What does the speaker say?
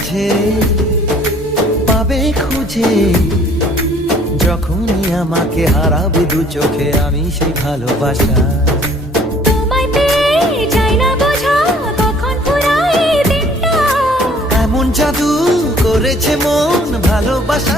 মাঝে পাবে খুঁজে, যখনই আমাকে হারাবে দু চোখে আমি সেই ভালোবাসা। তোমায় পেয়ে যাই না বোঝা কখন ফুরায় দিনটা। এমন জাদু করেছে মন ভালোবাসা।